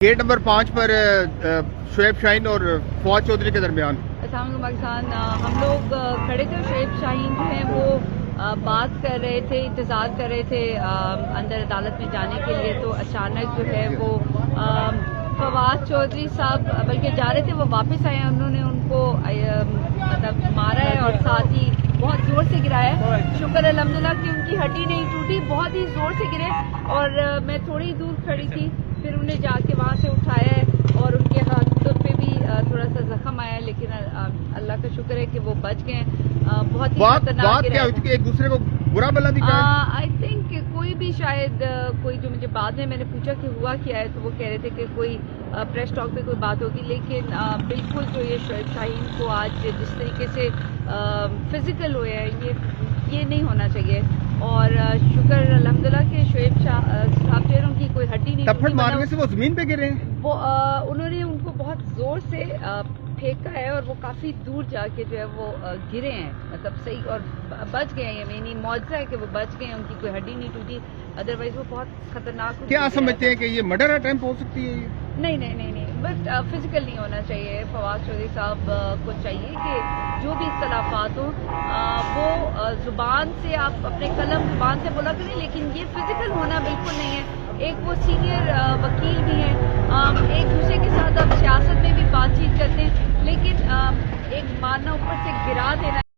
Gate number 5 पर शुएब शाहीन और फवाद चौधरी के दरमियान। अस्सलाम पाकिस्तान। हम लोग खड़े थे, शुएब शाहीन जो है वो बात कर रहे थे, इंतज़ार कर रहे थे अंदर अदालत में जाने के लिए। तो अचानक जो है वो फवाद चौधरी साहब बल्कि जा रहे थे, वो वापस आए हैं। उन्होंने उनको मतलब मारा है और साथ ही बहुत ज़ोर से गिराया है। शुक्र अल्हम्दुलिल्लाह कि उनकी हड्डी नहीं टूटी, बहुत ही ज़ोर से गिरे। और मैं थोड़ी दूर खड़ी थी, फिर उन्हें जाके वहाँ से उठाया है और उनके हाथों पे भी थोड़ा सा जख्म आया है, लेकिन अल्लाह का शुक्र है कि वो बच गए। बहुत ही खतरनाक गिरा है। एक दूसरे को बुरा भला दिखाया। आई थिंक कोई भी शायद कोई जो मुझे बाद में मैंने पूछा कि हुआ क्या है, तो वो कह रहे थे कि कोई प्रेस टॉक पे कोई बात होगी, लेकिन बिल्कुल जो ये शुएब शाहीन को आज जिस तरीके से फिजिकल हुए हैं, ये नहीं होना चाहिए। और शुक्र अल्हम्दुलिल्लाह कि शुएब साहब जो है उनकी कोई हड्डी नहीं थप्पड़ मारने से वो जमीन पे गिरे हैं। वो उन्होंने उनको बहुत जोर से फेंका है और वो काफी दूर जाके जो है वो गिरे हैं, मतलब सही, और बच गए हैं। यानी मौजज़ा है कि वो बच गए हैं, उनकी कोई हड्डी नहीं टूटी, अदरवाइज वो बहुत खतरनाक। क्या समझते हैं कि ये मर्डर अटेम्प्ट हो सकती है? नहीं नहीं नहीं नहीं, बट फिजिकल नहीं होना चाहिए। फवाद चौधरी साहब को चाहिए कि जो भी इख्तलाफात हो वो जुबान से, आप अपने कलम जुबान से बोला करें, लेकिन ये फिजिकल होना बिल्कुल नहीं है। एक वो सीनियर वकील भी हैं, एक दूसरे के साथ आप सियासत में भी बातचीत करते हैं, लेकिन एक मारना ऊपर से गिरा देना